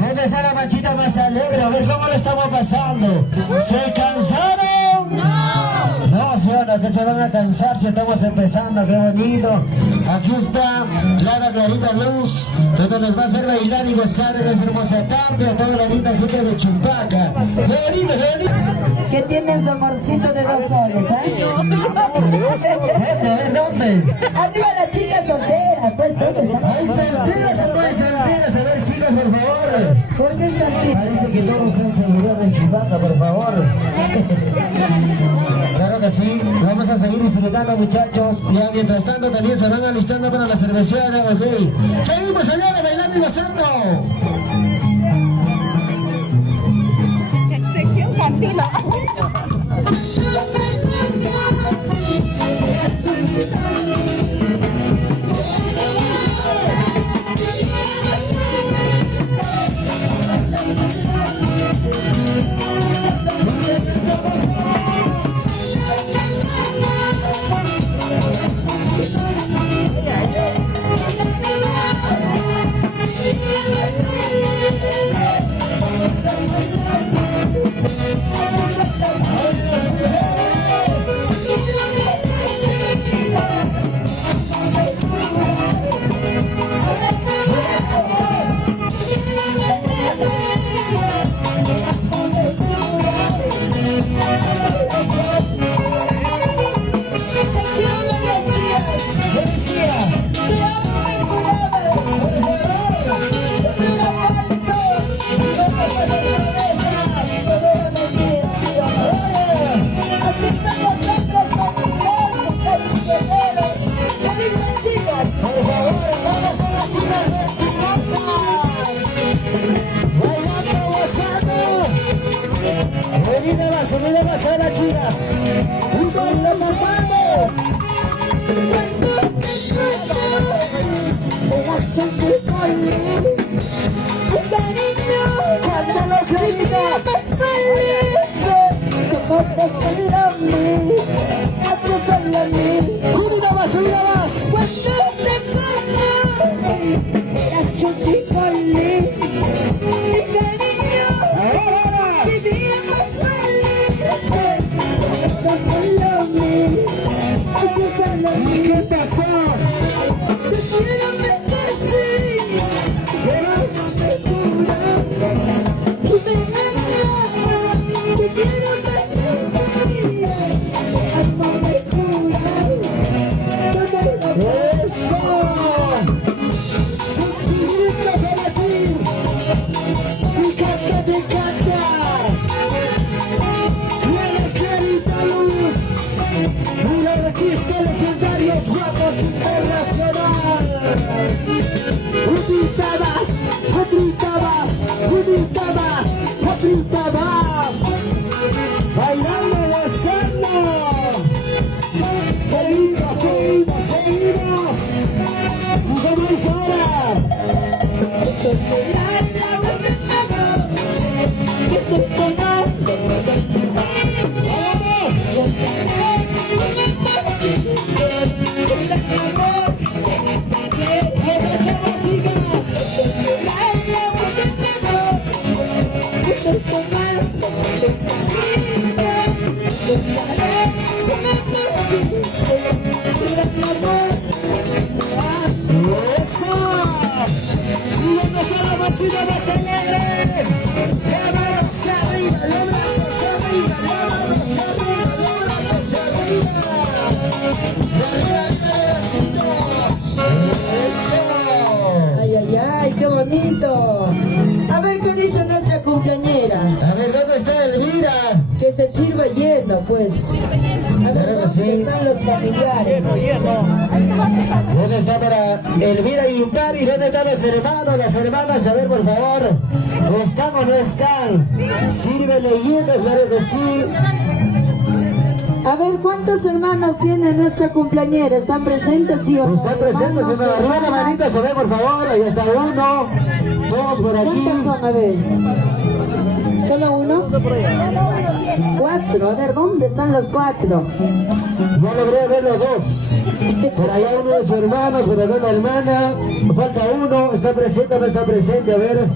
¿Dónde está la machita más alegre? A ver cómo le estamos pasando. ¿Se cansaron? No, sí, no, que se van a cansar si estamos empezando. Qué bonito. Aquí está Clara Clarita Luz, donde nos va a hacer bailar y gozar en esta hermosa tarde a toda la linda gente de Chumpaca. ¡Qué bonito, qué bonito! Que tienen su amorcito de 2 soles, ¿eh? ¿Dónde? Arriba la chica soltera, pues, ¿dónde está? ¡Ay, solteras, pues, solteras! A ver, chicas, por favor. ¿Por qué soltera? Parece que todos han celebrado en Chumpaca, por favor. Claro que sí, vamos a seguir disfrutando, muchachos. Ya mientras tanto también se van alistando para la cerveceada, ok. Seguimos allá bailando y gozando. Sección cantina. Venid a pasar a chicas. Un con los manos. Cuando lo grita. Unida más, unida más. ¿Y qué pasó? ¿Qué más? ¡Eso! ¡Sentimiento para ti! ¡Me encanta, te encanta! ¡Clara Clarita Luz! ¡Un artista legendarios guapos internacional! ¡Unita más! ¡Unita más! ¡Unita más! ¡Unita más! ¡Bailando, gozando! ¡Seguimos, seguimos, seguimos! ¿Y cómo es ahora? machita más alegre. Las manos arriba, los brazos arriba, las manos arriba, los brazos arriba. Y arriba, bracitos. Eso. Ay, ay, ay, qué bonito. A ver qué dice nuestra cumpleañera. A ver, ¿dónde está Elvira? Que se sirva lleno, pues. A ver, Claro que ¿dónde sí. están los familiares? ¿Dónde está para Elvira y Upari? ¿Dónde están los hermanos, las hermanas? A ver, por favor. ¿Están o no están? Sirve leyendo, claro que sí. A ver, ¿cuántos hermanos tiene nuestra cumpleañera? ¿Están presentes, sí o no? Están presentes, Hermanos, hermano. Arriba la hermanas. manita, se ve, por favor. Ahí está uno. Dos por aquí. ¿Cuántos son? A ver. ¿Solo uno? Cuatro. A ver, ¿dónde están los cuatro? No logré ver los dos. Por allá uno de sus hermanos, por acá una hermana. Falta uno. ¿Está presente o no está presente? A ver.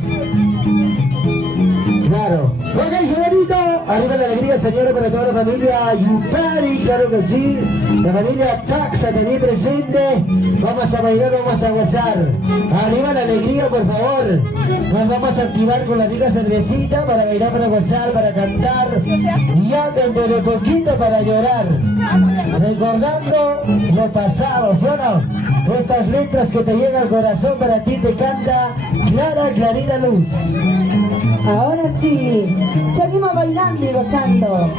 Claro. Ok, qué bonito. Arriba la alegría, señores, para toda la familia Yupari, claro que sí. La familia Paxa también presente. Vamos a bailar, vamos a gozar. Arriba la alegría, por favor. Nos vamos a activar con la rica cervecita para bailar, para gozar, para cantar. Y ya dentro de poquito para llorar. Recordando lo pasado, ¿sí o no? Estas letras que te llegan al corazón para ti te canta Clara Clarita Luz. Ahora sí, seguimos bailando y gozando.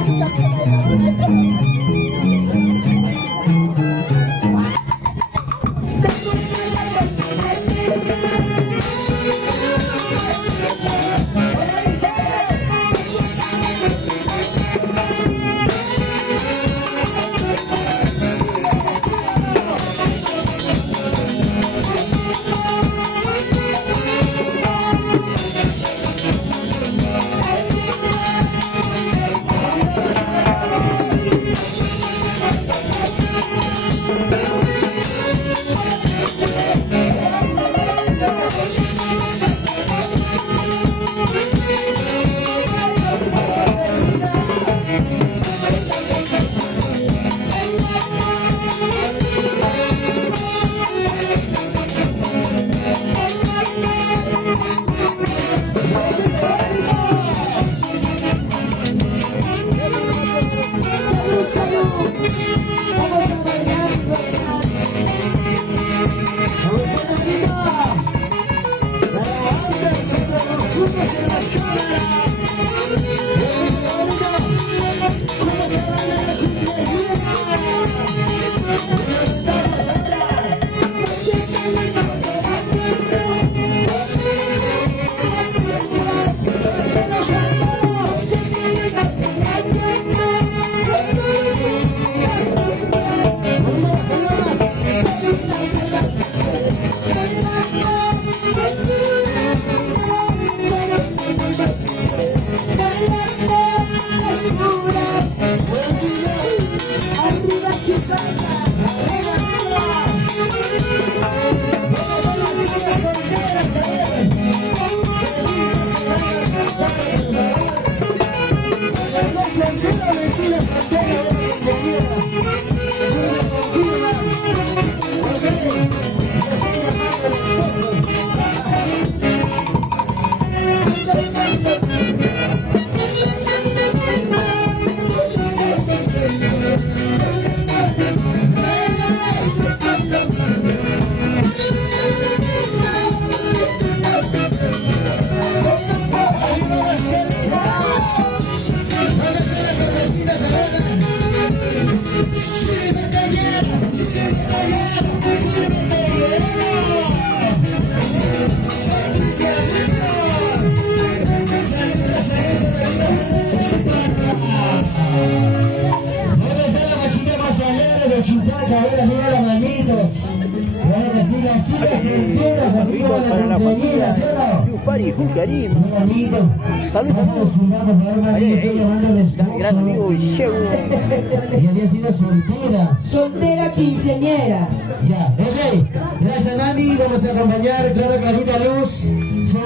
Chupaca, a ver, arriba las manitos. Claro que sí, las chicas solteras, así como la cumpleañera, ¿sí o no? Upari, Jucarín. Muy bonito. Saludos. Vamos a disculpar, por favor, Mari, estoy llamando al Gran amigo esposo. Diego. Y había sido soltera. Soltera quinceañera. Ya, ok. Gracias, Mami. Vamos a acompañar, Clara Clarita Luz. Son